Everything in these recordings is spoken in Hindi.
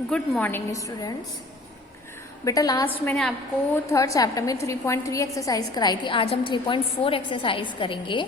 Good morning students. बेटा लास्ट मैंने आपको थर्ड चैप्टर में 3.3 एक्सरसाइज कराई थी। आज हम 3.4 एक्सरसाइज करेंगे।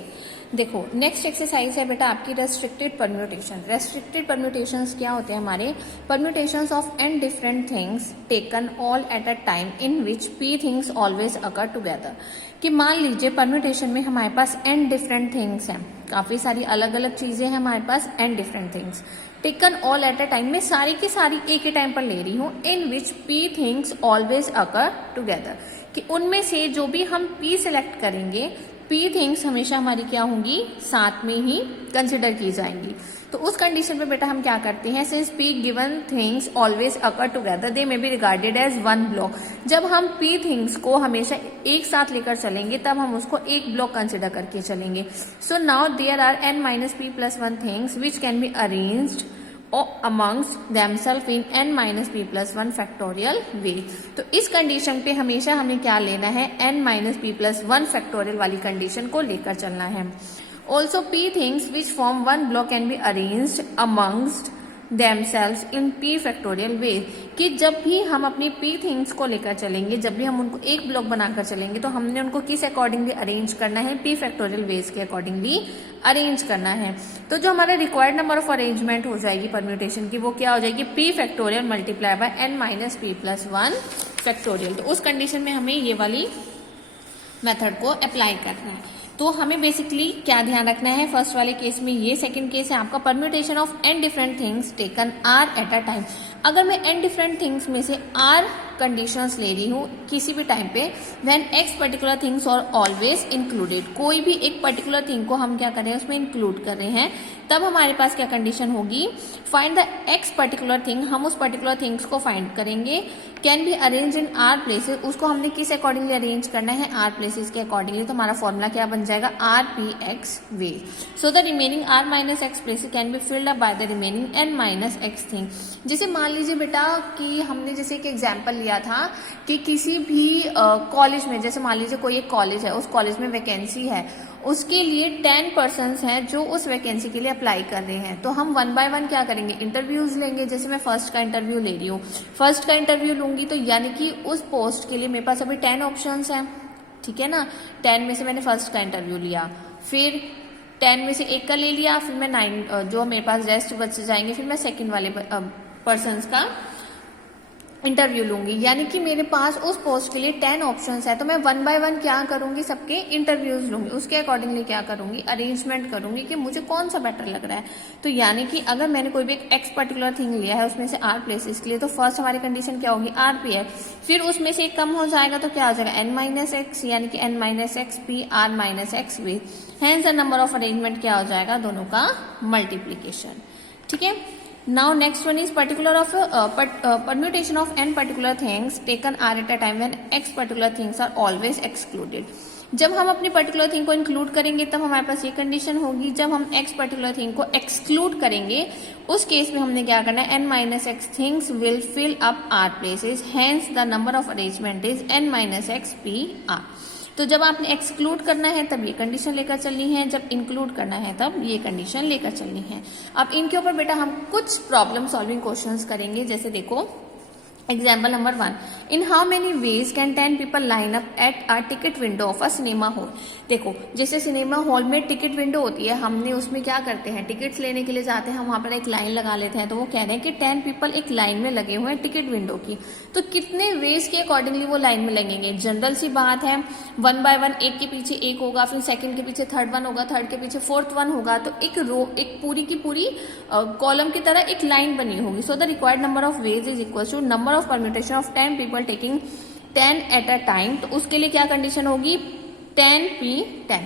देखो नेक्स्ट एक्सरसाइज है बेटा आपकी रेस्ट्रिक्टेड परम्यूटेशन। रेस्ट्रिक्टेड परम्यूटेशंस क्या होते हैं हमारे? Permutations of n different things taken all at a time in which p things always occur together. कि मान लीजिए परम्यूटेशन में हमारे पास एन डिफरेंट थिंग्स हैं, काफी सारी अलग अलग चीजें हैं हमारे पास, n different things taken all at a time, मैं सारी की सारी एक ही टाइम पर ले रही हूँ। In which p things always occur together, कि उनमें से जो भी हम पी सिलेक्ट करेंगे, पी थिंग्स हमेशा हमारी क्या होंगी, साथ में ही कंसिडर की जाएंगी। तो उस कंडीशन पे बेटा हम क्या करते हैं, since p given things always occur together they may be regarded as one block. जब हम पी थिंग्स को हमेशा एक साथ लेकर चलेंगे तब हम उसको एक ब्लॉक कंसिडर करके चलेंगे। So now there are n minus p plus one things which can be arranged amongst themselves in n minus p plus 1 factorial way। तो इस कंडीशन पे हमेशा हमें क्या लेना है, n minus p plus 1 factorial वाली कंडीशन को लेकर चलना है। Also p things which form one block can be arranged amongst themselves in p factorial way। कि जब भी हम अपनी p थिंग्स को लेकर चलेंगे, जब भी हम उनको एक ब्लॉक बनाकर चलेंगे तो हमने उनको किस अकॉर्डिंगली अरेंज करना है, p फैक्टोरियल वेज के अकॉर्डिंगली अरेंज करना है। तो जो हमारा रिक्वायर्ड नंबर ऑफ अरेंजमेंट हो जाएगी परम्यूटेशन की, वो क्या हो जाएगी, p factorial multiply by n minus p plus 1 factorial. तो उस कंडीशन में हमें ये वाली मेथड को अप्लाई करना है। तो हमें बेसिकली क्या ध्यान रखना है, फर्स्ट वाले केस में ये, सेकंड केस है आपका permutation of n different things taken r at a time. अगर मैं एन डिफरेंट थिंग्स में से आर कंडीशंस ले रही हूँ किसी भी टाइम पे, व्हेन एक्स पर्टिकुलर थिंग्स और ऑलवेज इंक्लूडेड, कोई भी एक पर्टिकुलर थिंग को हम क्या कर रहे हैं, उसमें इंक्लूड कर रहे हैं, तब हमारे पास क्या कंडीशन होगी, find the x particular thing. हम उस पर्टिकुलर थिंग्स को फाइंड करेंगे, can be arrange in are places. उसको हमने किस अकॉर्डिंगली अरेंज करना है, आर प्लेसेस के अकॉर्डिंगली। तो हमारा फॉर्मूला क्या बन जाएगा, r p x way. So the remaining r minus x places can be filled up by the remaining n minus x thing. जैसे मान लीजिए बेटा कि हमने जैसे एक एग्जाम्पल लिया था कि किसी भी कॉलेज में, जैसे मान लीजिए कोई एक कॉलेज है, उस कॉलेज में वैकेंसी है, उसके लिए 10 पर्सन्स हैं जो उस वैकेंसी के लिए अप्लाई कर रहे हैं। तो हम वन बाय वन क्या करेंगे, इंटरव्यूज लेंगे। जैसे मैं फर्स्ट का इंटरव्यू ले रही हूँ, फर्स्ट का इंटरव्यू लूंगी तो यानी कि उस पोस्ट के लिए मेरे पास अभी 10 ऑप्शंस हैं, ठीक है ना। 10 में से मैंने फर्स्ट का इंटरव्यू लिया, फिर 10 में से एक का ले लिया, फिर मैं 9 जो मेरे पास रेस्ट बच जाएंगे, फिर मैं सेकंड वाले पर्सन्स का इंटरव्यू लूंगी। यानी कि मेरे पास उस पोस्ट के लिए 10 ऑप्शंस है, तो मैं वन बाय वन क्या करूंगी, सबके इंटरव्यूज लूंगी, उसके अकॉर्डिंगली क्या करूंगी, अरेंजमेंट करूंगी कि मुझे कौन सा बेटर लग रहा है। तो यानी कि अगर मैंने कोई भी एक एक्स पर्टिकुलर थिंग लिया है उसमें से आर प्लेसेस के लिए, तो फर्स्ट हमारी कंडीशन क्या होगी, आर पी है। फिर उसमें से एक कम हो जाएगा तो क्या हो जाएगा, एन माइनस एक्स, यानी कि n minus x p r minus x we. Hence the number of arrangement क्या हो जाएगा, दोनों का मल्टीप्लीकेशन, ठीक है। Now next one is particular of permutation of n particular things taken r at a time when x particular things are always excluded। जब हम अपनी पर्टिकुलर थिंग को इंक्लूड करेंगे तब हमारे पास ये कंडीशन होगी, जब हम x पर्टिकुलर थिंग को एक्सक्लूड करेंगे उस केस में हमने क्या करना है, n minus x things will fill up r places, hence the number of arrangement is n minus x p r. तो जब आपने एक्सक्लूड करना है तब ये कंडीशन लेकर चलनी है, जब इंक्लूड करना है तब ये कंडीशन लेकर चलनी है। अब इनके ऊपर बेटा हम कुछ प्रॉब्लम सॉल्विंग क्वेश्चंस करेंगे। जैसे देखो example number 1, in how many ways can 10 people line up at a ticket window of a cinema hall. देखो जैसे सिनेमा हॉल में टिकट विंडो होती है, हमने उसमें क्या करते हैं, टिकट्स लेने के लिए जाते हैं, हम वहां पर एक लाइन लगा लेते हैं। तो वो कह रहे हैं कि 10 पीपल एक लाइन में लगे हुए हैं टिकट विंडो की। तो कितने वेज के अकॉर्डिंगली वो लाइन में लगेंगे, जनरल सी बात है, वन बाय वन, एक के पीछे एक होगा, फिर सेकंड के पीछे थर्ड वन होगा, थर्ड के पीछे फोर्थ वन होगा। तो एक रो, एक पूरी की पूरी कॉलम की तरह एक लाइन बनी होगी। So the required number of ways is equal to number of permutation of 10 people taking 10 at a time. तो उसके लिए क्या कंडीशन होगी, 10p10,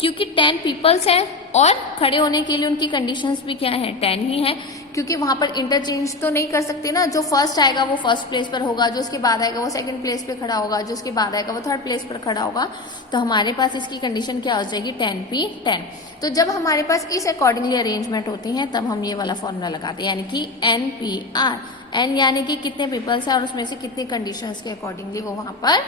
क्योंकि 10 पीपल्स हैं और खड़े होने के लिए उनकी कंडीशंस भी क्या है, 10 ही है, क्योंकि वहां पर इंटरचेंज तो नहीं कर सकते ना। जो फर्स्ट आएगा वो फर्स्ट प्लेस पर होगा, जो उसके बाद आएगा वो सेकंड प्लेस पे खड़ा होगा, जो उसके बाद आएगा वो थर्ड प्लेस पर खड़ा होगा। तो हमारे पास इसकी कंडीशन क्या हो जाएगी, 10p10। तो जब हमारे पास इस अकॉर्डिंगली अरेंजमेंट होती है तब हम ये वाला फॉर्मूला लगाते हैं, यानी कि NPR, एन यानी कि कितने पीपल्स हैं और उसमें से कितने कंडीशंस के अकॉर्डिंगली वो वहां पर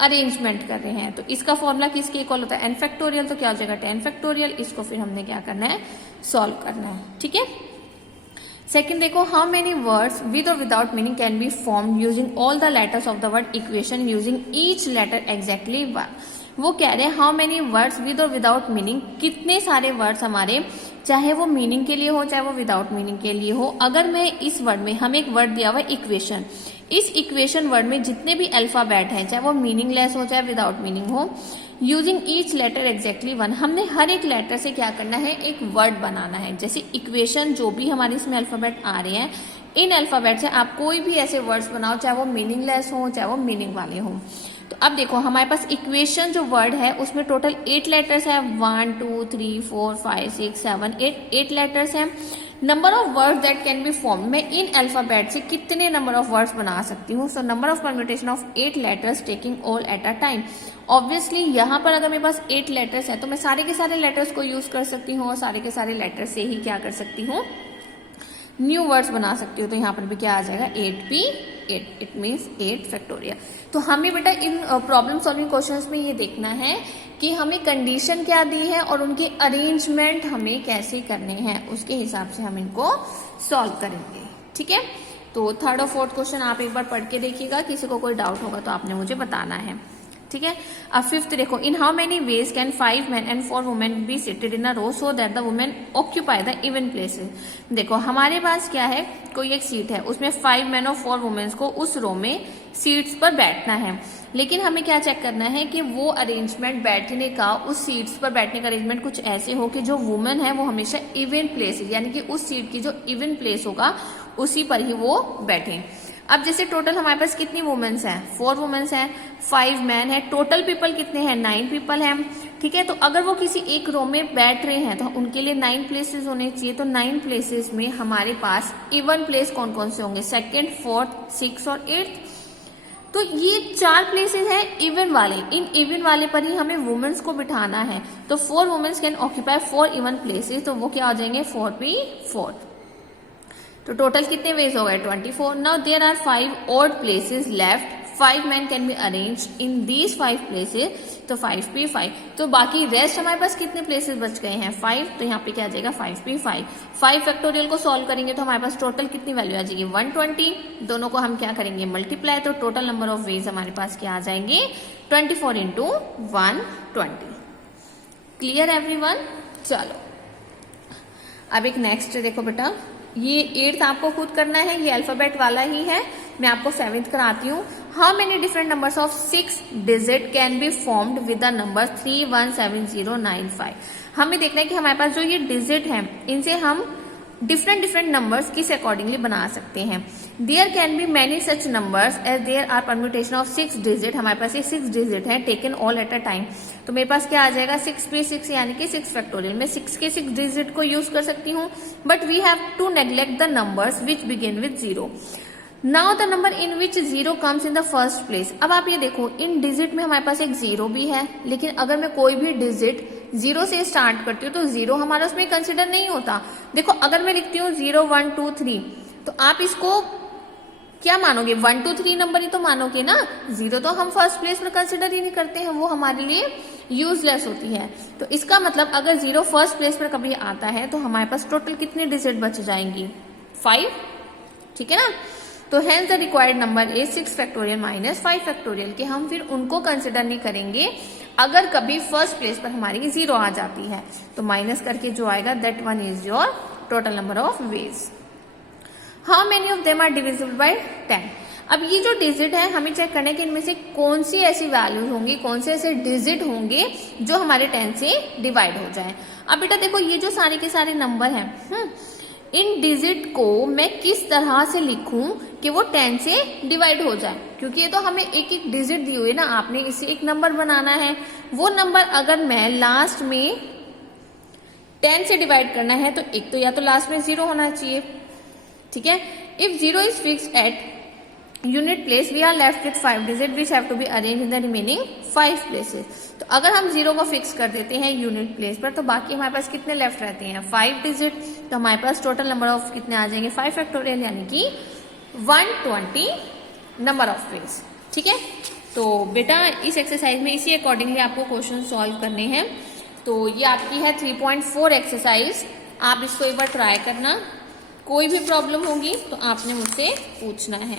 अरेंजमेंट कर रहे हैं। तो इसका फॉर्मूला किसके इक्वल होता है, n फैक्टोरियल। तो क्या हो जाएगा 10 फैक्टोरियल। इसको फिर हमने क्या करना है, सॉल्व करना है, ठीक है। सेकंड देखो, how many words with or without meaning can be form using all the letters of the word equation using each letter exactly one. वो कह रहे हैं how many words with or without meaning, कितने सारे वर्ड्स हमारे, चाहे वो मीनिंग के लिए हो चाहे वो विदाउट मीनिंग के लिए हो, अगर मैं इस वर्ड में, हमें एक वर्ड दिया हुआ इक्वेशन, इस इक्वेशन वर्ड में जितने भी अल्फाबेट हैं, चाहे वो मीनिंगलेस हो चाहे विदाउट मीनिंग हो, using each letter exactly one, हमने हर एक लेटर से क्या करना है, एक वर्ड बनाना है। जैसे इक्वेशन जो भी हमारे इसमें अल्फाबेट आ रहे हैं, इन अल्फाबेट से आप कोई भी ऐसे वर्ड्स बनाओ, चाहे वो मीनिंगलेस हो चाहे वो मीनिंग वाले हो। तो अब देखो हमारे पास इक्वेशन जो वर्ड है उसमें टोटल 8 लेटर्स है, 1 2 3 4 5 6 7 8 लेटर्स हैं। Number of words that can be form, मैं इन अल्फाबेट से कितने नंबर ऑफ वर्ड्स बना सकती हूँ। So number of permutation of 8 letters taking all at a time. Obviously यहाँ पर अगर मेरे पास 8 लेटर्स है तो मैं सारे के सारे लेटर्स को यूज कर सकती हूँ और सारे के सारे लेटर से ही क्या कर सकती हूँ, न्यू वर्ड्स बना सकती हूँ। तो यहाँ पर भी क्या आ जाएगा, 8p8, इट मीन्स 8 फैक्टोरियल। तो हमें बेटा इन प्रॉब्लम सॉल्विंग क्वेश्चंस में ये देखना है कि हमें कंडीशन क्या दी है और उनके अरेंजमेंट हमें कैसे करने हैं, उसके हिसाब से हम इनको सॉल्व करेंगे। ठीक है, तो थर्ड और फोर्थ क्वेश्चन आप एक बार पढ़ के देखिएगा, किसी को कोई डाउट होगा तो आपने मुझे बताना है। ठीक है, अब फिफ्थ देखो, in how many ways can 5 men and 4 women be seated in a row so that the women occupy the even places. देखो हमारे पास क्या है, कोई एक सीट है, उसमें 5 men और 4 women को उस रो में सीट्स पर बैठना है, लेकिन हमें क्या चेक करना है कि वो अरेंजमेंट बैठने का, उस सीट्स पर बैठने का अरेंजमेंट कुछ ऐसे हो कि जो वुमेन है वो हमेशा इवन प्लेस, यानी कि उस सीट की जो इवन प्लेस होगा उसी पर ही वो बैठे। अब जैसे टोटल हमारे पास कितनी वुमेन्स हैं, 4 वुमेन्स हैं, 5 मैन है, टोटल पीपल कितने हैं, 9 पीपल हैं। ठीक है, तो अगर वो किसी एक रो में बैठ रहे हैं तो उनके लिए 9 प्लेसेस होने चाहिए। तो 9 प्लेसेस में हमारे पास इवन प्लेस कौन कौन से होंगे, 2nd, 4th, 6th और 8th। तो ये 4 प्लेसेस हैं इवन वाले, इन इवन वाले पर ही हमें वुमेन्स को बिठाना है। तो 4 womens can occupy 4 even places, तो वो क्या हो जाएंगे, 4p4। तो टोटल कितने वेज हो गए, 24। Now there are 5 odd places left, 5 men can be arrange in these 5 places, तो 5p5। तो बाकी रेस्ट हमारे पास कितने प्लेसेस बच गए हैं, 5। तो यहाँ पे क्या आ जाएगा, 5p5। 5 फैक्टोरियल को सॉल्व करेंगे तो हमारे पास टोटल कितनी वैल्यू आ जाएगी, 120। दोनों को हम क्या करेंगे, मल्टीप्लाई, तो टोटल नंबर ऑफ वेज हमारे पास क्या आ जाएंगे, 24 into 120। Clear everyone. चलो अब एक नेक्स्ट देखो बेटा, ये 8th आपको खुद करना है, ये अल्फाबेट वाला ही है, मैं आपको 7th कराती हूँ। How many different numbers of 6 digit can be formed with the number 317095। हमें देखना है कि हमारे पास जो ये डिजिट है इनसे हम डिफरेंट नंबर्स किस अकॉर्डिंगली बना सकते हैं। There can be many such numbers as there are permutation of 6 digit. हमारे पास ये 6 डिजिट है, taken all at a time. तो मेरे पास क्या आ जाएगा, 6p6 यानी कि 6 फैक्टोरियल। मैं 6 के 6 डिजिट को यूज कर सकती हूँ, but we have to neglect the numbers which begin with 0। Now the number in which 0 comes in the first place. अब आप ये देखो, इन डिजिट में हमारे पास एक 0 भी है, लेकिन अगर मैं कोई भी डिजिट 0 से स्टार्ट करती हूँ तो 0 हमारा उसमें कंसिडर नहीं होता। देखो अगर मैं लिखती हूँ 0 1 2 3, तो आप इसको क्या मानोगे, 1 2 3 नंबर ही तो मानोगे ना। 0 तो हम फर्स्ट प्लेस में कंसिडर ही नहीं करते हैं, वो हमारे लिए यूजलेस होती है। तो इसका मतलब अगर 0 फर्स्ट प्लेस पर कभी आता है तो हमारे पास टोटल कितनी डिजिट बच जाएंगी, 5। ठीक है ना, तो hence the required number is 6 factorial minus 5 factorial, के हम फिर उनको कंसिडर नहीं करेंगे अगर कभी फर्स्ट प्लेस पर हमारी 0 आ जाती है। तो माइनस करके जो आएगा, that one is your total number of ways. How many of them are divisible by 10। अब ये जो डिजिट है हमें चेक करना है कि इनमें से कौन सी ऐसी वैल्यूज होंगी, कौन से ऐसे डिजिट होंगे जो हमारे 10 से डिवाइड हो जाए। अब बेटा देखो, ये जो सारे के सारे नंबर हैं, इन डिजिट को मैं किस तरह से लिखूं कि वो 10 से डिवाइड हो जाए, क्योंकि ये तो हमें एक एक डिजिट दी हुई है ना, आपने इसे एक नंबर बनाना है। वो नंबर अगर मैं लास्ट में 10 से डिवाइड करना है तो एक तो या तो लास्ट में 0 होना चाहिए। ठीक है, if 0 is fixed at unit place we are left with 5 digit which have to be arrange in the remaining 5 places. तो अगर हम 0 को फिक्स कर देते हैं यूनिट प्लेस पर, तो बाकी हमारे पास कितने लेफ्ट रहते हैं, 5 डिजिट। तो हमारे पास टोटल नंबर ऑफ कितने आ जाएंगे, 5 फैक्टोरियल, यानी कि 120 नंबर ऑफ वेज। ठीक है, तो बेटा इस एक्सरसाइज में इसी अकॉर्डिंगली आपको क्वेश्चन सॉल्व करने हैं। तो ये आपकी है 3.4 एक्सरसाइज, आप इसको एक बार ट्राई करना, कोई भी प्रॉब्लम होगी तो आपने मुझसे पूछना है,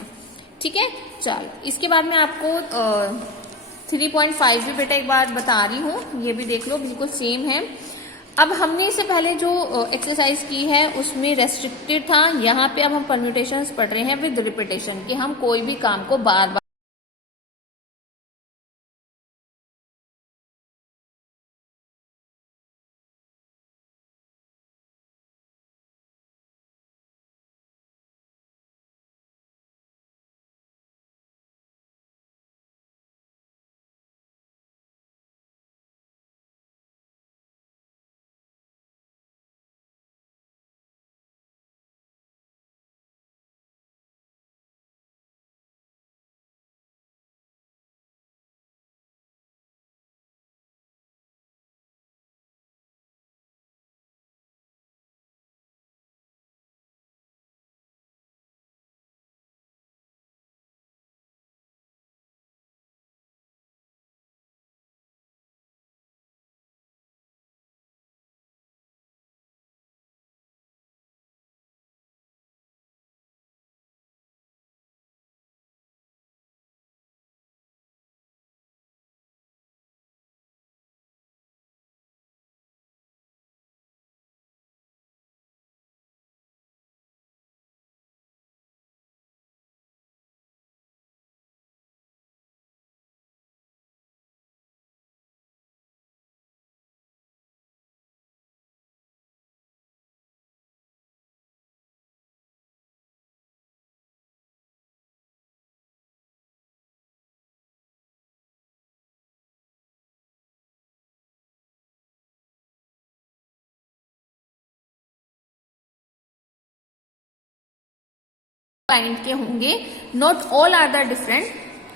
ठीक है। चलो इसके बाद मैं आपको 3.5 भी बेटा एक बार बता रही हूँ, ये भी देख लो, बिल्कुल सेम है। अब हमने इससे पहले जो एक्सरसाइज की है उसमें रेस्ट्रिक्टेड था, यहाँ पे अब हम परम्यूटेशंस पढ़ रहे हैं विद रिपीटेशन, कि हम कोई भी काम को बार बार काइंड के होंगे, not all are the different,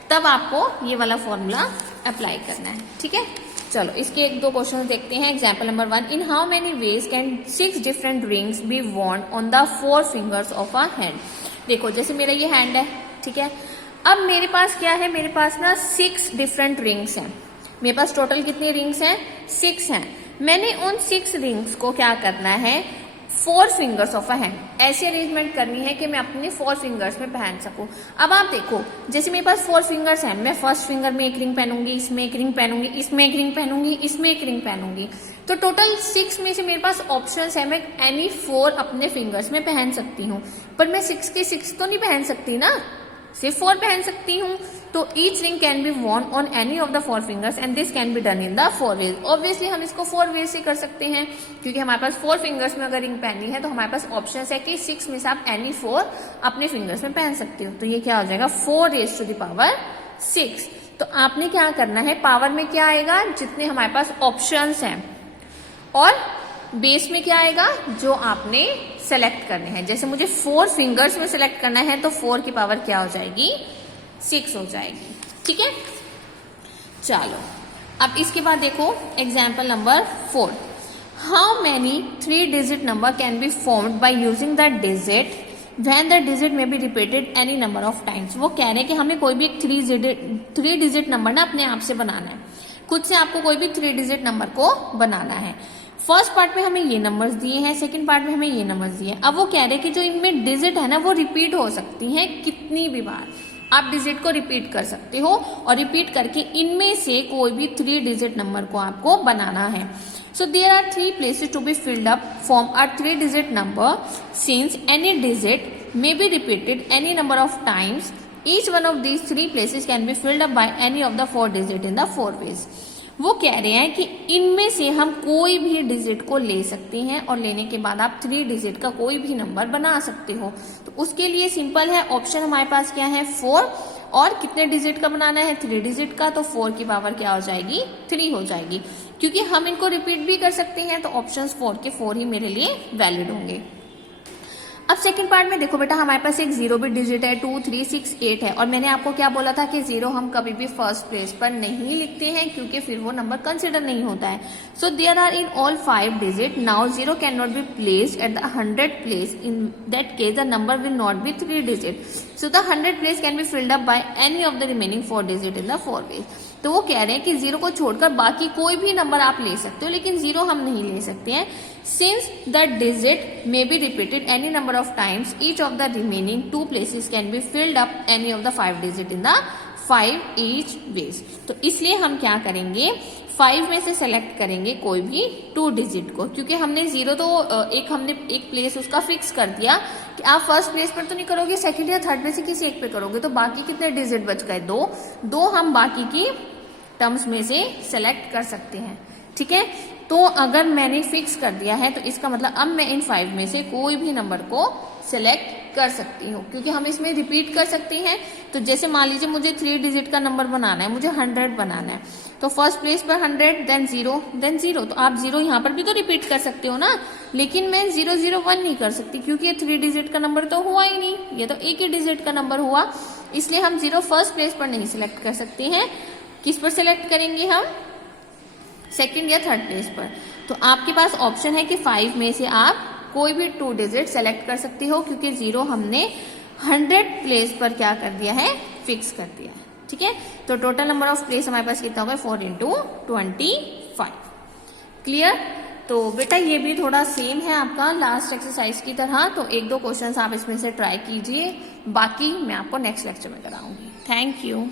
तब आपको ये वाला फॉर्मूला अप्लाई करना है, ठीक है। चलो इसके एक दो क्वेश्चन देखते हैं। Example number 1, in how many ways can 6 different rings B worn on the 4 fingers of a hand. देखो जैसे मेरा ये हैंड है, ठीक है, अब मेरे पास क्या है, मेरे पास ना 6 डिफरेंट रिंग्स हैं। मेरे पास टोटल कितनी रिंग्स हैं, 6 हैं। मैंने उन 6 रिंग्स को क्या करना है, 4 फिंगर्स ऑफ अ हैंड, ऐसी अरेंजमेंट करनी है कि मैं अपने 4 फिंगर्स में पहन सकूं। अब आप देखो, जैसे मेरे पास 4 फिंगर्स हैं, मैं फर्स्ट फिंगर में एक रिंग पहनूंगी, इसमें एक रिंग पहनूंगी, इसमें एक रिंग पहनूंगी, इसमें एक रिंग पहनूंगी, तो टोटल 6 में से मेरे पास ऑप्शंस है, मैं एनी 4 अपने फिंगर्स में पहन सकती हूँ। पर मैं 6 के 6 तो नहीं पहन सकती ना, सिर्फ 4 पहन सकती हूँ। तो each ring can be worn on any of the 4 fingers and this can be done in the 4 ways. Obviously हम इसको 4 वेज से कर सकते हैं, क्योंकि हमारे पास 4 फिंगर्स में अगर रिंग पहननी है तो हमारे पास ऑप्शन है कि 6 में से आप एनी 4 अपने फिंगर्स में पहन सकते हो। तो ये क्या हो जाएगा, 4 रेज टू द पावर 6। तो आपने क्या करना है, पावर में क्या आएगा, जितने हमारे पास ऑप्शंस हैं, और बेस में क्या आएगा, जो आपने सेलेक्ट करने हैं। जैसे मुझे 4 फिंगर्स में सेलेक्ट करना है तो 4 की पावर क्या हो जाएगी, 6 हो जाएगी, ठीक है। चलो अब इसके बाद देखो example number 4, how many 3 digit number can be formed by using the digit when the digit may be repeated any number of times. वो कह रहे हैं कि हमें कोई भी एक 3 डिजिट नंबर ना अपने आप से बनाना है, खुद से आपको कोई भी 3 डिजिट नंबर को बनाना है। फर्स्ट पार्ट में हमें ये नंबर्स दिए हैं, सेकंड पार्ट में हमें ये नंबर्स दिए हैं। अब वो कह रहे हैं कि जो इनमें डिजिट है ना वो रिपीट हो सकती हैं, कितनी भी बार आप डिजिट को रिपीट कर सकते हो, और रिपीट करके इनमें से कोई भी 3 डिजिट नंबर को आपको बनाना है। So there are 3 places to be filled up from a 3 digit number since any digit may be repeated any number of times, each one of these 3 places can be filled up by any of the 4 digit in the 4 ways. वो कह रहे हैं कि इनमें से हम कोई भी डिजिट को ले सकते हैं, और लेने के बाद आप 3 डिजिट का कोई भी नंबर बना सकते हो। तो उसके लिए सिंपल है, ऑप्शन हमारे पास क्या है, 4, और कितने डिजिट का बनाना है, 3 डिजिट का, तो 4 की पावर क्या हो जाएगी, 3 हो जाएगी। क्योंकि हम इनको रिपीट भी कर सकते हैं तो ऑप्शंस 4 के 4 ही मेरे लिए वैलिड होंगे। अब सेकंड पार्ट में देखो बेटा, हमारे पास एक 0 भी डिजिट है, 2, 3, 6, 8 है, और मैंने आपको क्या बोला था कि 0 हम कभी भी फर्स्ट प्लेस पर नहीं लिखते हैं, क्योंकि फिर वो नंबर कंसिडर नहीं होता है। So there are in all 5 digit, now 0 can not be placed at the 100 place, in that case the number will not be 3 digit, so the 100 place can be filled up by any of the remaining 4 digit in the 4 ways. तो वो कह रहे हैं कि 0 को छोड़कर बाकी कोई भी नंबर आप ले सकते हो, लेकिन 0 हम नहीं ले सकते हैं। Since the digit may be repeated any number of times, each of the remaining 2 places can be filled up any of the 5 digit in the 5 each ways. तो इसलिए हम क्या करेंगे, 5 में से सेलेक्ट करेंगे कोई भी 2 डिजिट को, क्योंकि हमने 0 तो हमने एक प्लेस उसका फिक्स कर दिया कि आप फर्स्ट प्लेस पर तो नहीं करोगे, सेकंड या थर्ड में से किसी एक पे करोगे, तो बाकी कितने डिजिट बच गए, 2 हम बाकी की टर्म्स में से सेलेक्ट कर सकते हैं। ठीक है, तो अगर मैंने फिक्स कर दिया है तो इसका मतलब अब मैं इन 5 में से कोई भी नंबर को सिलेक्ट कर सकती हूँ, क्योंकि हम इसमें रिपीट कर सकते हैं। तो जैसे मान लीजिए मुझे 3 डिजिट का नंबर बनाना है, मुझे 100 बनाना है, तो फर्स्ट प्लेस पर 100, देन 0, तो आप 0 यहाँ पर भी तो रिपीट कर सकते हो ना, लेकिन मैं 001 नहीं कर सकती, क्योंकि ये 3 डिजिट का नंबर तो हुआ ही नहीं, ये तो एक ही डिजिट का नंबर हुआ, इसलिए हम 0 फर्स्ट प्लेस पर नहीं सिलेक्ट कर सकते हैं। किस पर सिलेक्ट करेंगे हम, सेकंड या थर्ड प्लेस पर। तो आपके पास ऑप्शन है कि 5 में से आप कोई भी 2 डिजिट सेलेक्ट कर सकते हो, क्योंकि 0 हमने 100 प्लेस पर क्या कर दिया है, फिक्स कर दिया है। ठीक है, तो टोटल नंबर ऑफ प्लेस हमारे पास कितना होगा, 4 × 25। क्लियर। तो बेटा ये भी थोड़ा सेम है आपका लास्ट एक्सरसाइज की तरह, तो 1-2 क्वेश्चंस आप इसमें से ट्राई कीजिए, बाकी मैं आपको नेक्स्ट लेक्चर में कराऊंगी। Thank you.